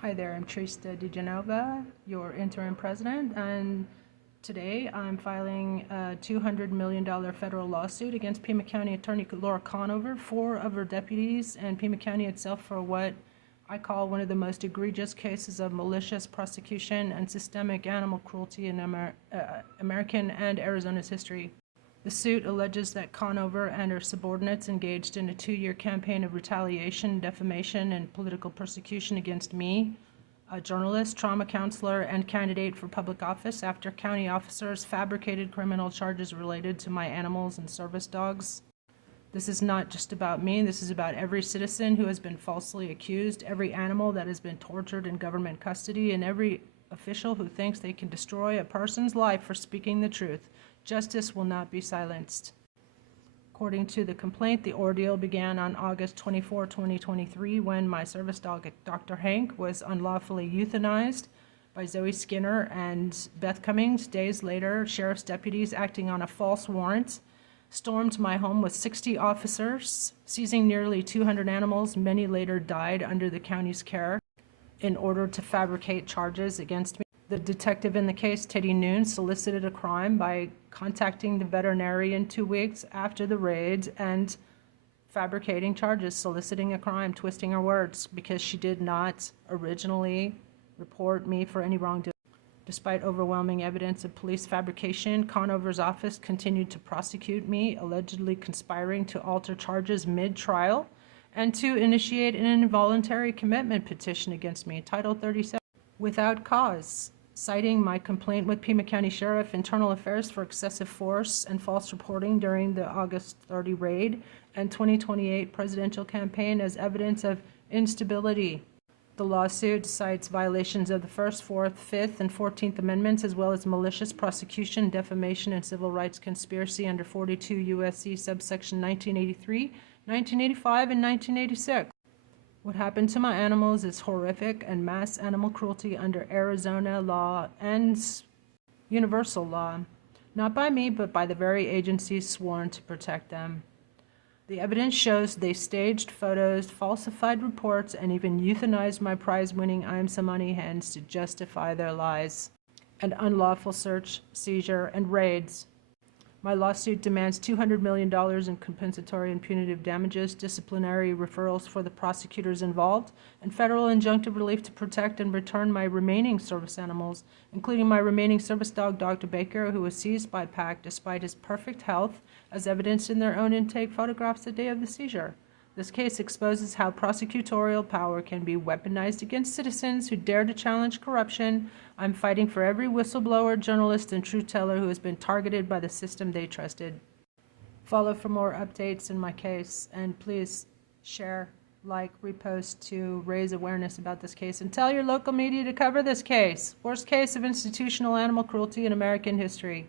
Hi there, I'm Trista DeGenova, your interim president, and today I'm filing a $200 million federal lawsuit against Pima County Attorney Laura Conover, 4 of her deputies, and Pima County itself for what I call one of the most egregious cases of malicious prosecution and systemic animal cruelty in American and Arizona's history. The suit alleges that Conover and her subordinates engaged in a 2-year campaign of retaliation, defamation, and political persecution against me, a journalist, trauma counselor, and candidate for public office after county officers fabricated criminal charges related to my animals and service dogs. This is not just about me, this is about every citizen who has been falsely accused, every animal that has been tortured in government custody, and every official who thinks they can destroy a person's life for speaking the truth. Justice will not be silenced. According to the complaint, the ordeal began on August 24, 2023, when my service dog, Dr. Hank, was unlawfully euthanized by Zoe Skinner and Beth Cummings. Days later, sheriff's deputies, acting on a false warrant, stormed my home with 60 officers, seizing nearly 200 animals. Many later died under the county's care in order to fabricate charges against me. The detective in the case, Teddy Noon, solicited a crime by contacting the veterinarian 2 weeks after the raid and fabricating charges, soliciting a crime, twisting her words, because she did not originally report me for any wrongdoing. Despite overwhelming evidence of police fabrication, Conover's office continued to prosecute me, allegedly conspiring to alter charges mid-trial and to initiate an involuntary commitment petition against me, Title 37, without cause, citing my complaint with Pima County Sheriff Internal Affairs for excessive force and false reporting during the August 30 raid and 2028 presidential campaign as evidence of instability. The lawsuit cites violations of the First, Fourth, Fifth, and 14th Amendments, as well as malicious prosecution, defamation, and civil rights conspiracy under 42 U.S.C. subsection 1983, 1985, and 1986. What happened to my animals is horrific, and mass animal cruelty under Arizona law and universal law, not by me, but by the very agencies sworn to protect them. The evidence shows they staged photos, falsified reports, and even euthanized my prize-winning I Am Samani hens to justify their lies, and unlawful search, seizure, and raids. My lawsuit demands $200 million in compensatory and punitive damages, disciplinary referrals for the prosecutors involved, and federal injunctive relief to protect and return my remaining service animals, including my remaining service dog, Dr. Baker, who was seized by PAC despite his perfect health, as evidenced in their own intake photographs the day of the seizure. This case exposes how prosecutorial power can be weaponized against citizens who dare to challenge corruption. I'm fighting for every whistleblower, journalist, and truth teller who has been targeted by the system they trusted. Follow for more updates in my case, and please share, like, repost to raise awareness about this case, and tell your local media to cover this case. Worst case of institutional animal cruelty in American history.